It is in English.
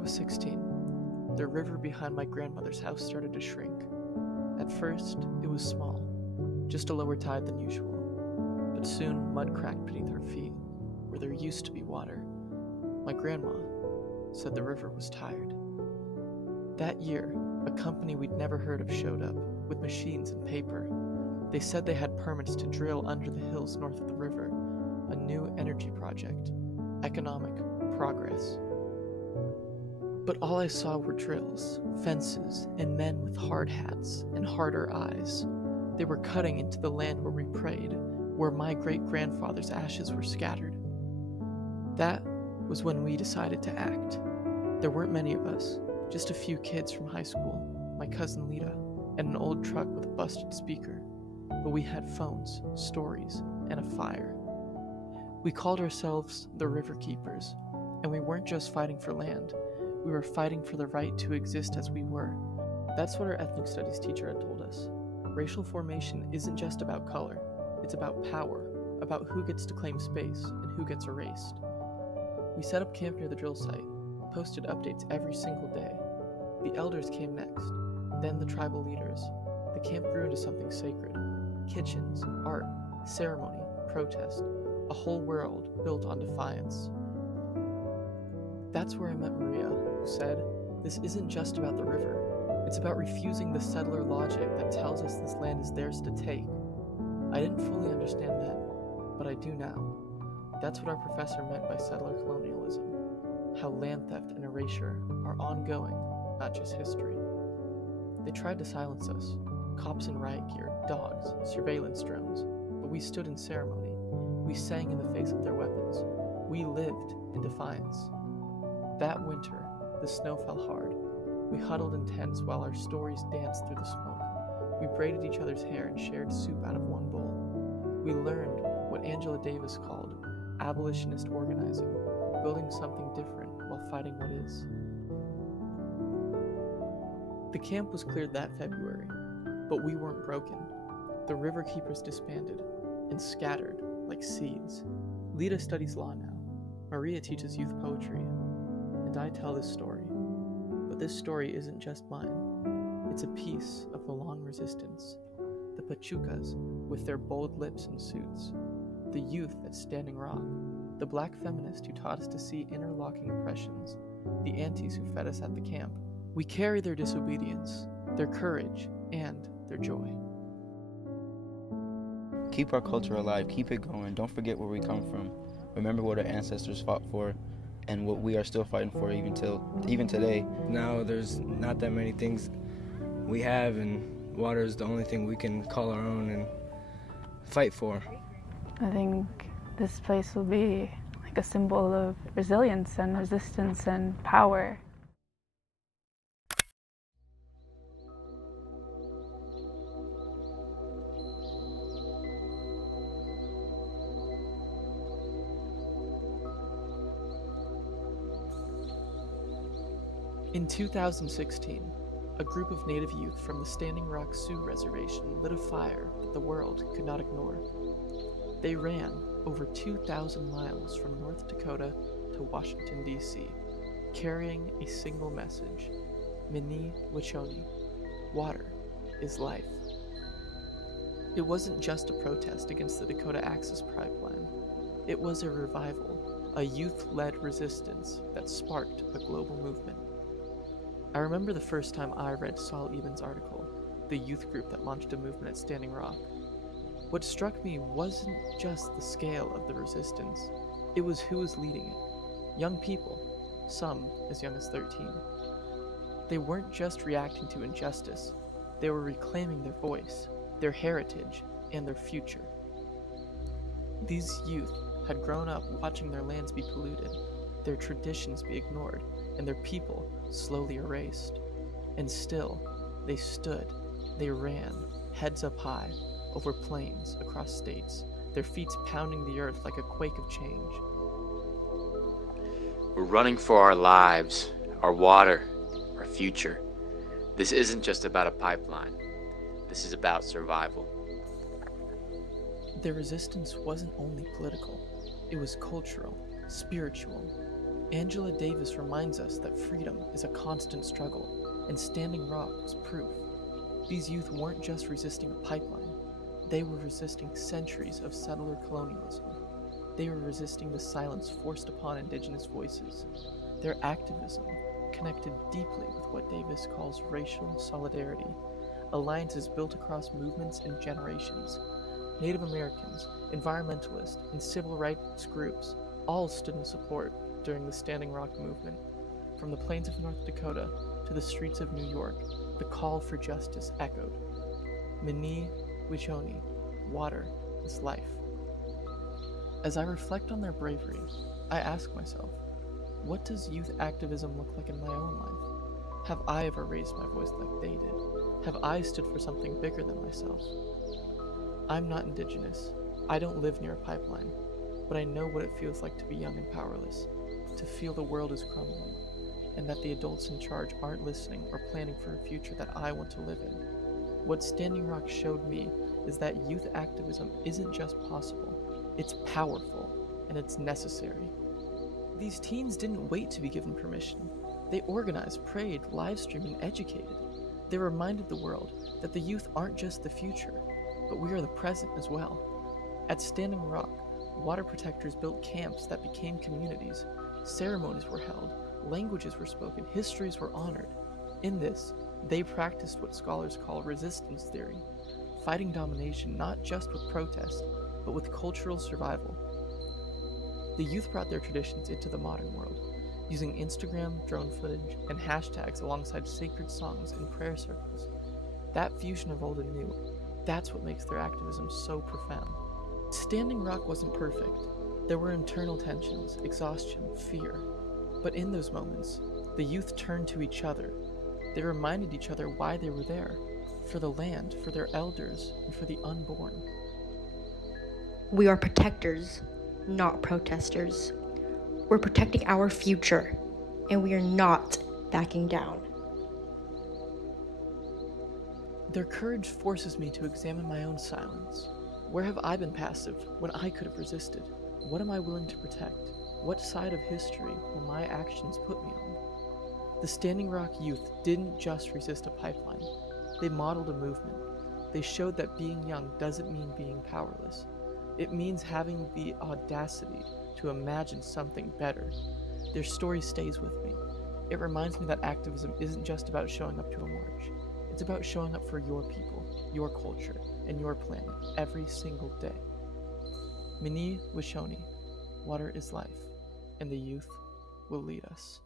was 16, the river behind my grandmother's house started to shrink. At first, it was small, just a lower tide than usual, but soon mud cracked beneath our feet, where there used to be water. My grandma said the river was tired. That year, a company we'd never heard of showed up, with machines and paper. They said they had permits to drill under the hills north of the river, a new energy project, economic progress. But all I saw were drills, fences, and men with hard hats and harder eyes. They were cutting into the land where we prayed, where my great-grandfather's ashes were scattered. That was when we decided to act. There weren't many of us, just a few kids from high school, my cousin Lita, and an old truck with a busted speaker. But we had phones, stories, and a fire. We called ourselves the River Keepers, and we weren't just fighting for land. We were fighting for the right to exist as we were. That's what our ethnic studies teacher had told us. Racial formation isn't just about color. It's about power, about who gets to claim space and who gets erased. We set up camp near the drill site, posted updates every single day. The elders came next, then the tribal leaders. The camp grew into something sacred. Kitchens, art, ceremony, protest, a whole world built on defiance. That's where I met Maria, who said, "This isn't just about the river. It's about refusing the settler logic that tells us this land is theirs to take." I didn't fully understand then, but I do now. That's what our professor meant by settler colonialism, how land theft and erasure are ongoing, not just history. They tried to silence us, cops in riot gear, dogs, surveillance drones, but we stood in ceremony. We sang in the face of their weapons. We lived in defiance. That winter, the snow fell hard. We huddled in tents while our stories danced through the smoke. We braided each other's hair and shared soup out of one bowl. We learned what Angela Davis called abolitionist organizing, building something different while fighting what is. The camp was cleared that February, but we weren't broken. The River Keepers disbanded and scattered like seeds. Lita studies law now. Maria teaches youth poetry, and I tell this story. But this story isn't just mine. It's a piece of the long resistance. The Pachucas with their bold lips and suits. The youth at Standing Rock. The black feminist who taught us to see interlocking oppressions. The aunties who fed us at the camp. We carry their disobedience, their courage, and their joy. Keep our culture alive, keep it going. Don't forget where we come from. Remember what our ancestors fought for and what we are still fighting for even today. Now there's not that many things we have, and water is the only thing we can call our own and fight for. I think this place will be like a symbol of resilience and resistance and power. In 2016, a group of Native youth from the Standing Rock Sioux Reservation lit a fire that the world could not ignore. They ran over 2,000 miles from North Dakota to Washington, D.C., carrying a single message: Mini Wachoni, water is life. It wasn't just a protest against the Dakota Access Pipeline. It was a revival, a youth-led resistance that sparked a global movement. I remember the first time I read Saul Elbein's article, the youth group that launched a movement at Standing Rock. What struck me wasn't just the scale of the resistance, it was who was leading it. Young people, some as young as 13. They weren't just reacting to injustice, they were reclaiming their voice, their heritage, and their future. These youth had grown up watching their lands be polluted, their traditions be ignored, and their people slowly erased. And still, they stood, they ran, heads up high, over plains, across states, their feet pounding the earth like a quake of change. We're running for our lives, our water, our future. This isn't just about a pipeline. This is about survival. Their resistance wasn't only political, it was cultural, spiritual. Angela Davis reminds us that freedom is a constant struggle, and Standing Rock was proof. These youth weren't just resisting a pipeline, they were resisting centuries of settler colonialism. They were resisting the silence forced upon Indigenous voices. Their activism connected deeply with what Davis calls racial solidarity, alliances built across movements and generations. Native Americans, environmentalists, and civil rights groups all stood in support during the Standing Rock movement. From the plains of North Dakota to the streets of New York, the call for justice echoed. Mini Wichoni, water is life. As I reflect on their bravery, I ask myself, what does youth activism look like in my own life? Have I ever raised my voice like they did? Have I stood for something bigger than myself? I'm not Indigenous. I don't live near a pipeline, but I know what it feels like to be young and powerless, to feel the world is crumbling, and that the adults in charge aren't listening or planning for a future that I want to live in. What Standing Rock showed me is that youth activism isn't just possible, it's powerful, and it's necessary. These teens didn't wait to be given permission. They organized, prayed, live-streamed, and educated. They reminded the world that the youth aren't just the future, but we are the present as well. At Standing Rock, water protectors built camps that became communities. Ceremonies were held, languages were spoken, histories were honored. In this, they practiced what scholars call resistance theory, fighting domination not just with protest, but with cultural survival. The youth brought their traditions into the modern world, using Instagram, drone footage, and hashtags alongside sacred songs and prayer circles. That fusion of old and new, that's what makes their activism so profound. Standing Rock wasn't perfect. There were internal tensions, exhaustion, fear. But in those moments, the youth turned to each other. They reminded each other why they were there, for the land, for their elders, and for the unborn. We are protectors, not protesters. We're protecting our future, and we are not backing down. Their courage forces me to examine my own silence. Where have I been passive when I could have resisted? What am I willing to protect? What side of history will my actions put me on? The Standing Rock youth didn't just resist a pipeline. They modeled a movement. They showed that being young doesn't mean being powerless. It means having the audacity to imagine something better. Their story stays with me. It reminds me that activism isn't just about showing up to a march. It's about showing up for your people, your culture, and your planet every single day. Mini Wichoni, water is life, and the youth will lead us.